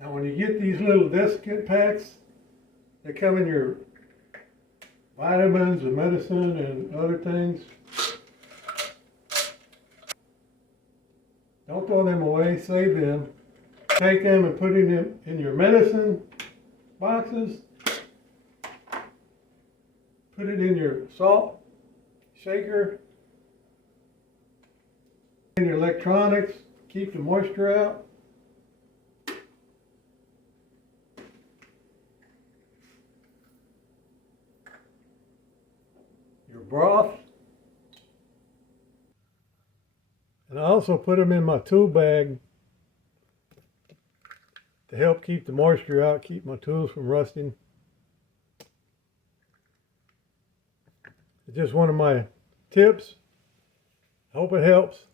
Now when you get these little desiccant packs, they come in your vitamins and medicine and other things. Don't throw them away, save them. Take them and put them in your medicine boxes. Put it in your salt shaker. In your electronics, keep the moisture out. Your broth. And I also put them in my tool bag to help keep the moisture out, keep my tools from rusting. It's just one of my tips. I hope it helps.